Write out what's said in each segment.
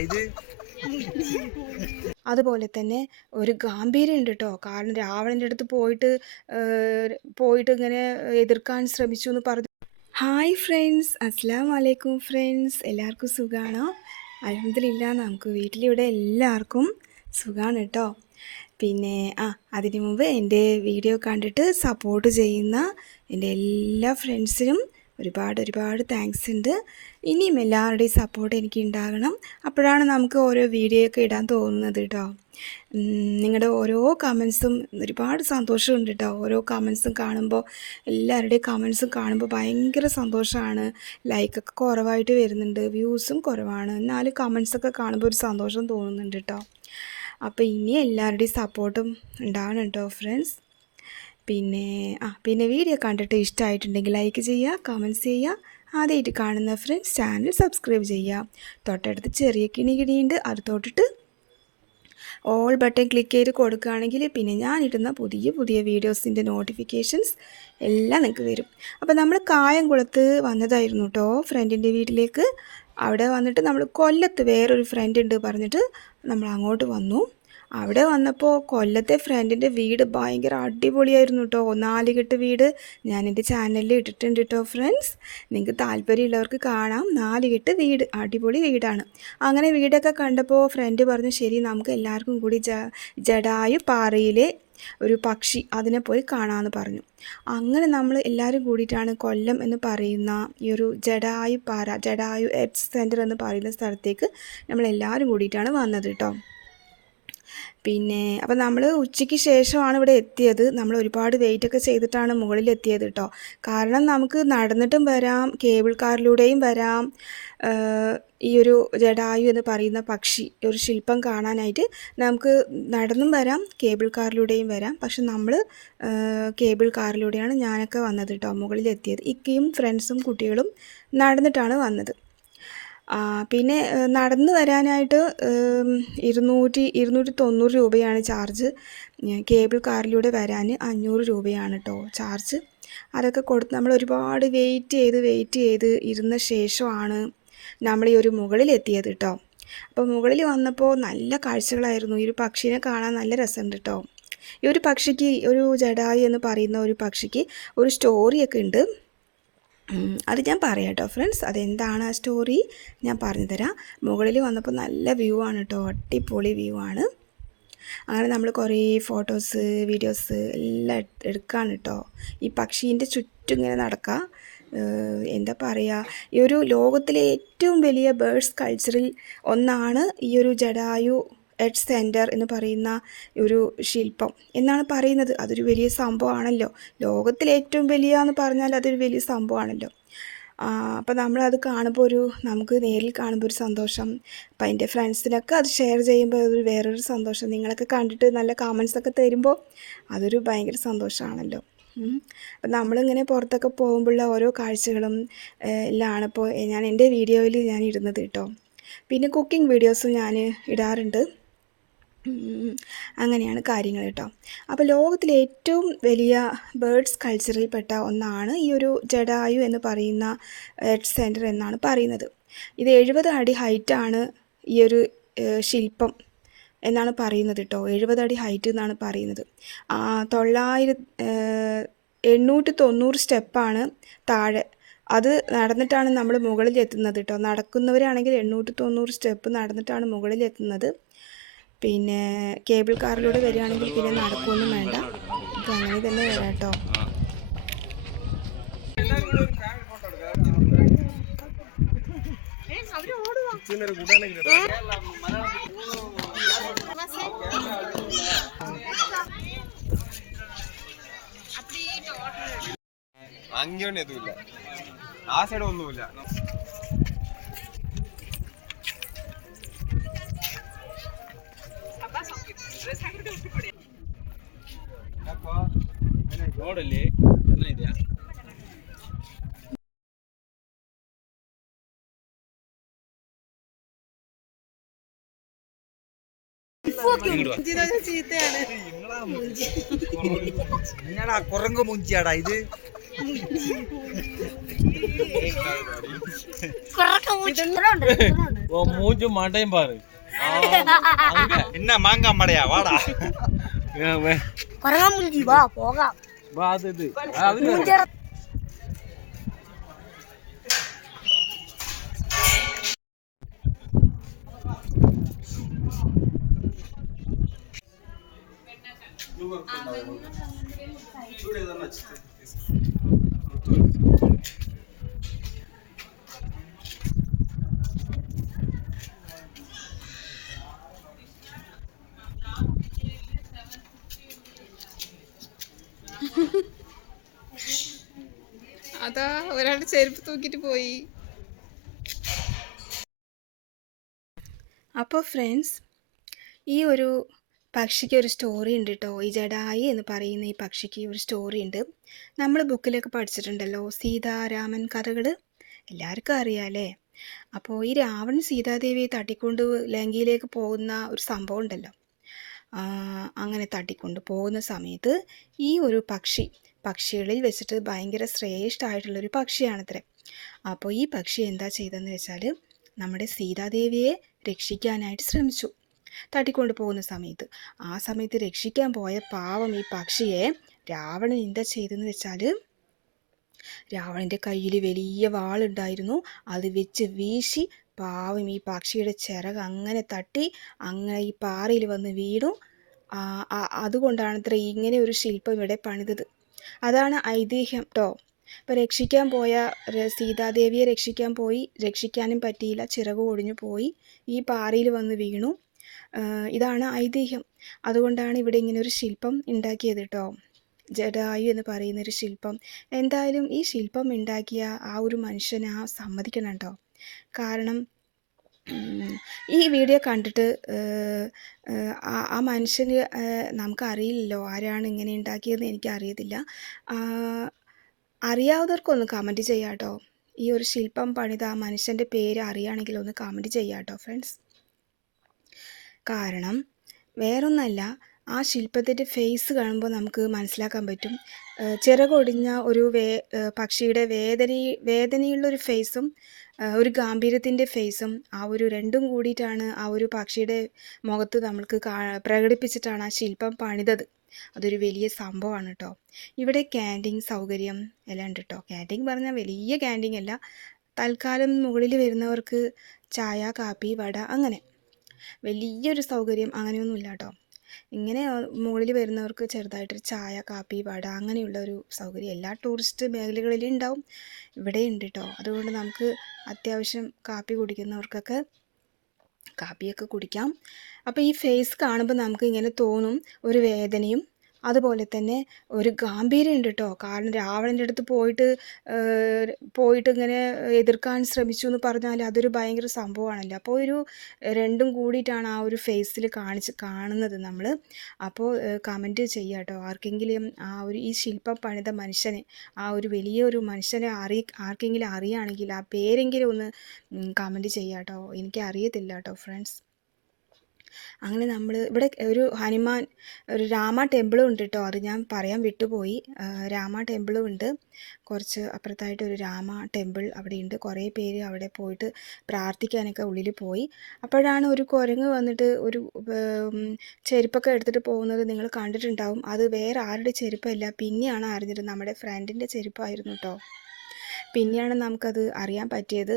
ഇത്. അതുപോലെ തന്നെ ഒരു ഗാംഭീര്യം ഉണ്ട് കേട്ടോ കാരണം രാവണന്റെ അടുത്ത് പോയിട്ട് പോയിട്ട് ഇങ്ങനെ എതിർക്കാൻ ശ്രമിച്ചു എന്ന് പറഞ്ഞു. ഹായ് ഫ്രണ്ട്സ് അസ്സാം വലൈക്കും ഫ്രണ്ട്സ് എല്ലാവർക്കും സുഖമാണോ അലഹമില്ല നമുക്ക് വീട്ടിലിവിടെ എല്ലാവർക്കും സുഖമാണ് കേട്ടോ പിന്നെ ആ അതിനു മുമ്പ് എന്റെ വീഡിയോ കണ്ടിട്ട് സപ്പോർട്ട് ചെയ്യുന്ന എന്റെ എല്ലാ ഫ്രണ്ട്സിനും ഒരുപാട് ഒരുപാട് താങ്ക്സ് ഉണ്ട്. ഇനിയും എല്ലാവരുടെയും സപ്പോർട്ട് എനിക്ക് ഉണ്ടാകണം. അപ്പോഴാണ് നമുക്ക് ഓരോ വീഡിയോ ഒക്കെ ഇടാൻ തോന്നുന്നത് കേട്ടോ നിങ്ങളുടെ ഓരോ കമൻസും ഒരുപാട് സന്തോഷമുണ്ട് കേട്ടോ ഓരോ കമൻസും കാണുമ്പോൾ എല്ലാവരുടെയും കമൻസും കാണുമ്പോൾ ഭയങ്കര സന്തോഷമാണ് ലൈക്കൊക്കെ കുറവായിട്ട് വരുന്നുണ്ട്. വ്യൂസും കുറവാണ്. എന്നാലും കമൻസൊക്കെ കാണുമ്പോൾ ഒരു സന്തോഷം തോന്നുന്നുണ്ട് കേട്ടോ അപ്പോൾ ഇനി എല്ലാവരുടെയും സപ്പോർട്ടും ഉണ്ടാവണം കേട്ടോ ഫ്രണ്ട്സ് പിന്നെ ആ പിന്നെ വീഡിയോ കണ്ടിട്ട് ഇഷ്ടമായിട്ടുണ്ടെങ്കിൽ ലൈക്ക് ചെയ്യുക കമന്റ്സ് ചെയ്യുക. ആദ്യമായിട്ട് കാണുന്ന ഫ്രണ്ട്സ് ചാനൽ സബ്സ്ക്രൈബ് ചെയ്യുക. തൊട്ടടുത്ത് ചെറിയ കിണി കിണിയുണ്ട് അത് തൊട്ടിട്ട് ഓൾ ബട്ടൺ ക്ലിക്ക് ചെയ്ത് കൊടുക്കുകയാണെങ്കിൽ പിന്നെ ഞാനിടുന്ന പുതിയ പുതിയ വീഡിയോസിന്റെ നോട്ടിഫിക്കേഷൻസ് എല്ലാം നിങ്ങൾക്ക് വരും. അപ്പോൾ നമ്മൾ കായംകുളത്ത് വന്നതായിരുന്നു കേട്ടോ ഫ്രണ്ടിന്റെ വീട്ടിലേക്ക്. അവിടെ വന്നിട്ട് നമ്മൾ കൊല്ലത്ത് വേറൊരു ഫ്രണ്ട് ഉണ്ട് പറഞ്ഞിട്ട് നമ്മൾ അങ്ങോട്ട് വന്നു. അവിടെ വന്നപ്പോൾ കൊല്ലത്തെ ഫ്രണ്ടിന്റെ വീട് ഭയങ്കര അടിപൊളിയായിരുന്നു കേട്ടോ നാലുകെട്ട് വീട് ഞാൻ എന്റെ ചാനലിൽ ഇട്ടിട്ടുണ്ട് കേട്ടോ ഫ്രണ്ട്സ് നിങ്ങൾക്ക് താല്പര്യമുള്ളവർക്ക് കാണാം. നാലുകെട്ട് വീട് അടിപൊളി വീടാണ്. അങ്ങനെ വീടൊക്കെ കണ്ടപ്പോൾ ഫ്രണ്ട് പറഞ്ഞു ശരി നമുക്ക് എല്ലാവർക്കും കൂടി ജ ജഡായു പാറയിലെ ഒരു പക്ഷി അതിനെ പോയി കാണാമെന്ന് പറഞ്ഞു. അങ്ങനെ നമ്മൾ എല്ലാവരും കൂടിയിട്ടാണ് കൊല്ലം എന്ന് പറയുന്ന ഈ ഒരു ജഡായു പാറ ജഡായു എഡ്സ് സെന്റർ എന്ന് പറയുന്ന സ്ഥലത്തേക്ക് നമ്മൾ എല്ലാവരും കൂടിയിട്ടാണ് വന്നത് കേട്ടോ പിന്നെ അപ്പോൾ നമ്മൾ ഉച്ചയ്ക്ക് ശേഷമാണ് ഇവിടെ എത്തിയത്. നമ്മൾ ഒരുപാട് വെയിറ്റ് ഒക്കെ ചെയ്തിട്ടാണ് മുകളിൽ എത്തിയത് കേട്ടോ കാരണം നമുക്ക് നടന്നിട്ടും വരാം കേബിൾ കാറിലൂടെയും വരാം ഈ ഒരു ജഡായു എന്ന് പറയുന്ന പക്ഷി ഒരു ശില്പം കാണാനായിട്ട് നമുക്ക് നടന്നും വരാം കേബിൾ കാറിലൂടെയും വരാം. പക്ഷെ നമ്മൾ കേബിൾ കാറിലൂടെയാണ് ഞാനൊക്കെ വന്നത് കേട്ടോ മുകളിൽ എത്തിയത് ഇക്കയും ഫ്രണ്ട്സും കുട്ടികളും നടന്നിട്ടാണ് വന്നത്. പിന്നെ നടന്നു വരാനായിട്ട് ഇരുന്നൂറ്റി ഇരുന്നൂറ്റി തൊണ്ണൂറ് രൂപയാണ് ചാർജ്. കേബിൾ കാറിലൂടെ വരാൻ അഞ്ഞൂറ് രൂപയാണ് കേട്ടോ ചാർജ്. അതൊക്കെ കൊടുത്ത് നമ്മൾ ഒരുപാട് വെയിറ്റ് ചെയ്ത് വെയിറ്റ് ചെയ്ത് ഇരുന്ന ശേഷമാണ് നമ്മൾ ഈ ഒരു മുകളിലെത്തിയത് കേട്ടോ അപ്പോൾ മുകളിൽ വന്നപ്പോൾ നല്ല കാഴ്ചകളായിരുന്നു. ഈ ഒരു പക്ഷിനെ കാണാൻ നല്ല രസമുണ്ട് കേട്ടോ ഈ ഒരു പക്ഷിക്ക് ഒരു ജഡായി എന്ന് പറയുന്ന ഒരു പക്ഷിക്ക് ഒരു സ്റ്റോറിയൊക്കെ ഉണ്ട്. അത് ഞാൻ പറയാം കേട്ടോ ഫ്രണ്ട്സ് അതെന്താണ് ആ സ്റ്റോറി ഞാൻ പറഞ്ഞു തരാം മുകളിൽ വന്നപ്പോൾ നല്ല വ്യൂ ആണ് കേട്ടോ അടിപൊളി വ്യൂ ആണ്. അങ്ങനെ നമ്മൾ കുറേ ഫോട്ടോസ് വീഡിയോസ് എല്ലാം എടുക്കുകയാണ് കേട്ടോ. ഈ പക്ഷീന്റെ ചുറ്റും ഇങ്ങനെ നടക്കുക എന്താ പറയുക ഈ ഒരു ലോകത്തിലെ ഏറ്റവും വലിയ ബേഡ്സ് കൾച്ചറിൽ ഒന്നാണ് ഈ ഒരു ജഡായു എഡ് സെന്റർ എന്ന് പറയുന്ന ഒരു ശില്പം. എന്നാണ് പറയുന്നത്. അതൊരു വലിയ സംഭവമാണല്ലോ. ലോകത്തിലെ ഏറ്റവും വലിയ എന്ന് പറഞ്ഞാൽ അതൊരു വലിയ സംഭവമാണല്ലോ. അപ്പോൾ നമ്മളത് കാണുമ്പോൾ ഒരു നമുക്ക് നേരിൽ കാണുമ്പോൾ ഒരു സന്തോഷം. അപ്പം എന്റെ ഫ്രണ്ട്സിനൊക്കെ അത് ഷെയർ ചെയ്യുമ്പോൾ അതൊരു വേറൊരു സന്തോഷം. നിങ്ങളൊക്കെ കണ്ടിട്ട് നല്ല കമൻസൊക്കെ തരുമ്പോൾ അതൊരു ഭയങ്കര സന്തോഷമാണല്ലോ. അപ്പം നമ്മളിങ്ങനെ പുറത്തൊക്കെ പോകുമ്പോഴുള്ള ഓരോ കാഴ്ചകളും എല്ലാം ഇപ്പോൾ ഞാൻ എന്റെ വീഡിയോയിൽ ഞാൻ ഇടുന്നത് കേട്ടോ. പിന്നെ കുക്കിംഗ് വീഡിയോസും ഞാൻ ഇടാറുണ്ട്. അങ്ങനെയാണ് കാര്യങ്ങൾ കേട്ടോ. അപ്പോൾ ലോകത്തിലെ ഏറ്റവും വലിയ ബേർഡ്സ് കൾച്ചറിൽപ്പെട്ട ഒന്നാണ് ഈ ഒരു ജഡായു എന്ന് പറയുന്ന എഡ് സെന്റർ എന്നാണ് പറയുന്നത്. ഇത് എഴുപത് അടി ഹൈറ്റാണ് ഈ ഒരു ശില്പം എന്നാണ് പറയുന്നത് കേട്ടോ. എഴുപത് അടി ഹൈറ്റ് എന്നാണ് പറയുന്നത്. തൊള്ളായിരം എണ്ണൂറ്റി തൊണ്ണൂറ് സ്റ്റെപ്പാണ് താഴെ. അത് നടന്നിട്ടാണ് നമ്മൾ മുകളിൽ എത്തുന്നത് കേട്ടോ. നടക്കുന്നവരാണെങ്കിൽ എണ്ണൂറ്റി തൊണ്ണൂറ് സ്റ്റെപ്പ് നടന്നിട്ടാണ് മുകളിൽ എത്തുന്നത് പിന്നെ കേബിൾ കാറിലൂടെ വരികയാണെങ്കിൽ പിന്നെ നടക്കുമൊന്നും വേണ്ട. ഇത് അങ്ങനെ തന്നെ വരാം കേട്ടോ അങ്ങോട്ട് എത്തൂല ആ സൈഡ് ഒന്നുമില്ല. என்னடா குரங்கு மூஞ்சியாடா இது? மூஞ்சும் மாட்டையும் பாரு. என்ன மாங்காய் மடையா? வாடா. பரவாமுஞ்சி வா போகா வா அது இது. చూడేదన్నా അതാ ഒരാളുടെ ചെരുപ്പ് തൂക്കിട്ട് പോയി. അപ്പോൾ ഫ്രണ്ട്സ് ഈ ഒരു പക്ഷിക്ക് ഒരു സ്റ്റോറി ഉണ്ട് കേട്ടോ ഈ ജഡായി എന്ന് പറയുന്ന ഈ പക്ഷിക്ക് ഒരു സ്റ്റോറി ഉണ്ട്. നമ്മൾ ബുക്കിലൊക്കെ പഠിച്ചിട്ടുണ്ടല്ലോ സീതാരാമൻ കഥകൾ എല്ലാവർക്കും അറിയാമല്ലേ അപ്പോൾ ഈ രാവൺ സീതാദേവിയെ തട്ടിക്കൊണ്ട് ലങ്കയിലേക്ക് പോകുന്ന ഒരു സംഭവം ഉണ്ടല്ലോ. അങ്ങനെ തട്ടിക്കൊണ്ട് പോകുന്ന സമയത്ത് ഈ ഒരു പക്ഷി പക്ഷികളിൽ വെച്ചിട്ട് ഭയങ്കര ശ്രേഷ്ഠമായിട്ടുള്ളൊരു പക്ഷിയാണത്രേ. അപ്പോൾ ഈ പക്ഷി എന്താ ചെയ്തതെന്ന് വെച്ചാൽ നമ്മുടെ സീതാദേവിയെ രക്ഷിക്കാനായിട്ട് ശ്രമിച്ചു. തട്ടിക്കൊണ്ട് പോകുന്ന സമയത്ത്. ആ സമയത്ത് രക്ഷിക്കാൻ പോയ പാവം ഈ പക്ഷിയെ രാവണൻ എന്താ ചെയ്തെന്ന് വെച്ചാൽ രാവണന്റെ കയ്യിൽ വലിയ വാളുണ്ടായിരുന്നു. അത് വെച്ച് വീശി പാവം ഈ പക്ഷിയുടെ ചിറക് അങ്ങനെ തട്ടി അങ്ങനെ ഈ പാറയിൽ വന്ന് വീണു. അതുകൊണ്ടാണ് ഇത്ര ഇങ്ങനെ ഒരു ശില്പം ഇവിടെ പണിതത്. അതാണ് ഐതിഹ്യം കേട്ടോ ഇപ്പം രക്ഷിക്കാൻ പോയ സീതാദേവിയെ രക്ഷിക്കാൻ പോയി. രക്ഷിക്കാനും പറ്റിയില്ല. ചിറക് ഒടിഞ്ഞു പോയി. ഈ പാറയിൽ വന്ന് വീണു. ഇതാണ് ഐതിഹ്യം. അതുകൊണ്ടാണ് ഇവിടെ ഇങ്ങനെ ഒരു ശില്പം ഉണ്ടാക്കിയത് കേട്ടോ ജഡായു എന്ന് പറയുന്നൊരു ശില്പം. എന്തായാലും ഈ ശില്പം ഉണ്ടാക്കിയ ആ ഒരു മനുഷ്യനെ ആ സമ്മതിക്കണം കേട്ടോ കാരണം ഈ വീഡിയോ കണ്ടിട്ട് ആ മനുഷ്യന് നമുക്കറിയില്ലല്ലോ ആരാണ് ഇങ്ങനെ ഉണ്ടാക്കിയതെന്ന് എനിക്കറിയത്തില്ല. അറിയാവുന്നവർക്കൊന്ന് കമന്റ് ചെയ്യാട്ടോ. ഈ ഒരു ശില്പം പണിത ആ മനുഷ്യന്റെ പേര് അറിയുകയാണെങ്കിൽ ഒന്ന് കമന്റ് ചെയ്യാട്ടോ ഫ്രണ്ട്സ് കാരണം വേറൊന്നല്ല ആ ശില്പത്തിന്റെ ഫേസ് കാണുമ്പോൾ നമുക്ക് മനസ്സിലാക്കാൻ പറ്റും. ചിറകൊടിഞ്ഞ ഒരു വേ പക്ഷിയുടെ വേദന വേദനയുള്ളൊരു ഫേസും ഏഹ് ഒരു ഗാംഭീര്യത്തിന്റെ ഫേസും ആ ഒരു രണ്ടും കൂടിയിട്ടാണ് ആ ഒരു പക്ഷിയുടെ മുഖത്ത് നമ്മൾക്ക് പ്രകടിപ്പിച്ചിട്ടാണ് ആ ശില്പം പണിതത്. അതൊരു വലിയ സംഭവമാണ് കേട്ടോ ഇവിടെ ക്യാന്റീൻ സൗകര്യം എല്ലാം ഉണ്ട് കേട്ടോ ക്യാന്റീൻ പറഞ്ഞാൽ വലിയ ക്യാന്റീൻ അല്ല. തൽക്കാലം മുകളിൽ വരുന്നവർക്ക് ചായ കാപ്പി വട അങ്ങനെ വലിയൊരു സൗകര്യം അങ്ങനെയൊന്നുമില്ല കേട്ടോ ഇങ്ങനെ മുകളിൽ വരുന്നവർക്ക് ചെറുതായിട്ടൊരു ചായ കാപ്പി വട അങ്ങനെയുള്ള ഒരു സൗകര്യം. എല്ലാ ടൂറിസ്റ്റ് മേഖലകളിലും ഉണ്ടാവും. ഇവിടെ ഉണ്ട് കേട്ടോ അതുകൊണ്ട് നമുക്ക് അത്യാവശ്യം കാപ്പി കുടിക്കുന്നവർക്കൊക്കെ കാപ്പിയൊക്കെ കുടിക്കാം. അപ്പോൾ ഈ ഫേസ് കാണുമ്പോൾ നമുക്ക് ഇങ്ങനെ തോന്നും ഒരു വേദനയും അതുപോലെ തന്നെ ഒരു ഗാംഭീര്യം ഉണ്ട് കേട്ടോ കാരണം രാവണന്റെ അടുത്ത് പോയിട്ട് പോയിട്ട് ഇങ്ങനെ എതിർക്കാൻ ശ്രമിച്ചു എന്ന് പറഞ്ഞാൽ അതൊരു ഭയങ്കര സംഭവമാണല്ലോ. അപ്പോൾ ഒരു രണ്ടും കൂടിയിട്ടാണ് ആ ഒരു ഫേസിൽ കാണിച്ച് കാണുന്നത് നമ്മൾ അപ്പോൾ കമന്റ് ചെയ്യുക കേട്ടോ. ആർക്കെങ്കിലും ആ ഒരു ഈ ശില്പം പണിത മനുഷ്യനെ ആ ഒരു വലിയൊരു മനുഷ്യനെ അറി ആർക്കെങ്കിലും അറിയുകയാണെങ്കിൽ ആ പേരെങ്കിലും ഒന്ന് കമന്റ് ചെയ്യുക കേട്ടോ. എനിക്ക് അറിയത്തില്ല കേട്ടോ ഫ്രണ്ട്സ് അങ്ങനെ നമ്മൾ ഇവിടെ ഒരു ഹനുമാൻ ഒരു രാമ ടെമ്പിളും ഉണ്ട് കേട്ടോ അത് ഞാൻ പറയാൻ വിട്ടുപോയി. രാമ ടെമ്പിളും ഉണ്ട്. കുറച്ച് അപ്പുറത്തായിട്ട് ഒരു രാമ ടെമ്പിൾ അവിടെ ഉണ്ട്. കുറേ പേര് അവിടെ പോയിട്ട് പ്രാർത്ഥിക്കാനൊക്കെ ഉള്ളിൽ പോയി. അപ്പോഴാണ് ഒരു കുരങ്ങ് വന്നിട്ട് ഒരു ചെരുപ്പൊക്കെ എടുത്തിട്ട് പോകുന്നത് നിങ്ങൾ കണ്ടിട്ടുണ്ടാവും. അത് വേറെ ആരുടെ ചെരുപ്പല്ല പിന്നെയാണ് അറിഞ്ഞത് നമ്മുടെ ഫ്രണ്ടിന്റെ ചെരുപ്പായിരുന്നു കേട്ടോ പിന്നെയാണ് നമുക്കത് അറിയാൻ പറ്റിയത്.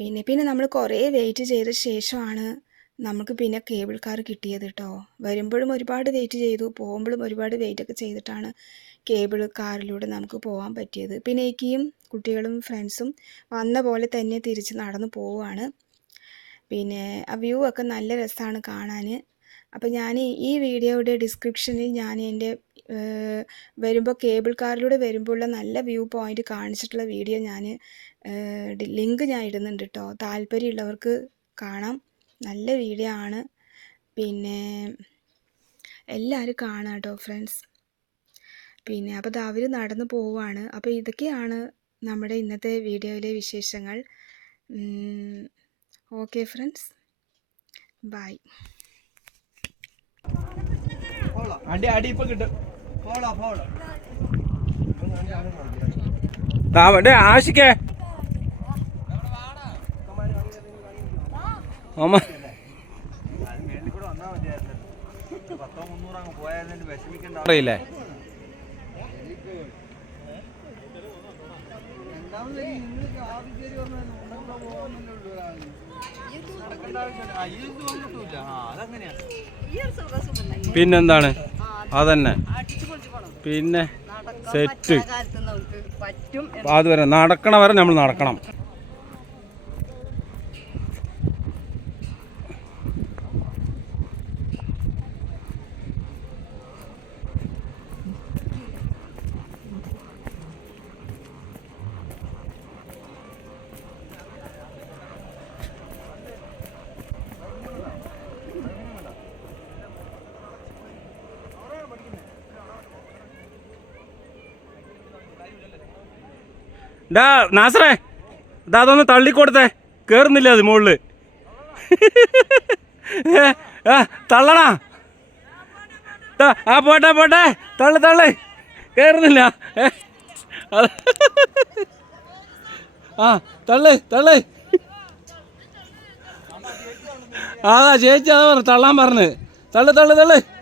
പിന്നെ പിന്നെ നമ്മൾ കുറേ വെയിറ്റ് ചെയ്ത ശേഷമാണ് നമുക്ക് പിന്നെ കേബിൾ കാർ കിട്ടിയത് കേട്ടോ വരുമ്പോഴും ഒരുപാട് വെയിറ്റ് ചെയ്തു പോകുമ്പോഴും ഒരുപാട് വെയിറ്റ് ഒക്കെ ചെയ്തിട്ടാണ് കേബിൾ കാറിലൂടെ നമുക്ക് പോകാൻ പറ്റിയത്. പിന്നെ എനിക്കും കുട്ടികളും ഫ്രണ്ട്സും വന്ന പോലെ തന്നെ തിരിച്ച് നടന്നു പോവുകയാണ് പിന്നെ ആ വ്യൂ ഒക്കെ നല്ല രസമാണ് കാണാൻ അപ്പോൾ ഞാൻ ഈ വീഡിയോയുടെ ഡിസ്ക്രിപ്ഷനിൽ ഞാൻ എന്റെ വരുമ്പോൾ കേബിൾ കാറിലൂടെ വരുമ്പോഴുള്ള നല്ല വ്യൂ പോയിന്റ് കാണിച്ചിട്ടുള്ള വീഡിയോ ഞാൻ ലിങ്ക് ഞാൻ ഇടുന്നുണ്ട് കേട്ടോ താല്പര്യമുള്ളവർക്ക് കാണാം. നല്ല വീഡിയോ ആണ്. പിന്നെ എല്ലാവരും കാണാം കേട്ടോ ഫ്രണ്ട്സ്. പിന്നെ അപ്പോൾ അവർ നടന്നു പോവുകയാണ് അപ്പോൾ ഇതൊക്കെയാണ് നമ്മുടെ ഇന്നത്തെ വീഡിയോയിലെ വിശേഷങ്ങൾ. Okay friends. ബൈ. അടി അടി ഇപ്പൊ കിട്ടും. താവണ്ടേ ആശിക്കേ. അമ്മ അറിയില്ലേ? എന്താ പിന്നെന്താണ്? അതന്നെ. പിന്നെ സെറ്റ്. പറ്റും അത് വരെ നടക്കണ വരെ നമ്മൾ നടക്കണം. ഡാ നാസറേ. ഇതാ അതൊന്ന് തള്ളിക്കൊടുത്തേ. കേറുന്നില്ല അത് മുകളിൽ തള്ളണ. ആ, പോട്ടെ പോട്ടെ. തള്ളു തള്ളു. അത്. ആ തള്ളു തള്ളു. അതാ ചേച്ചി അതാ പറഞ്ഞു തള്ളാൻ പറഞ്ഞു. തള്ളു തള്ളു തള്ളു.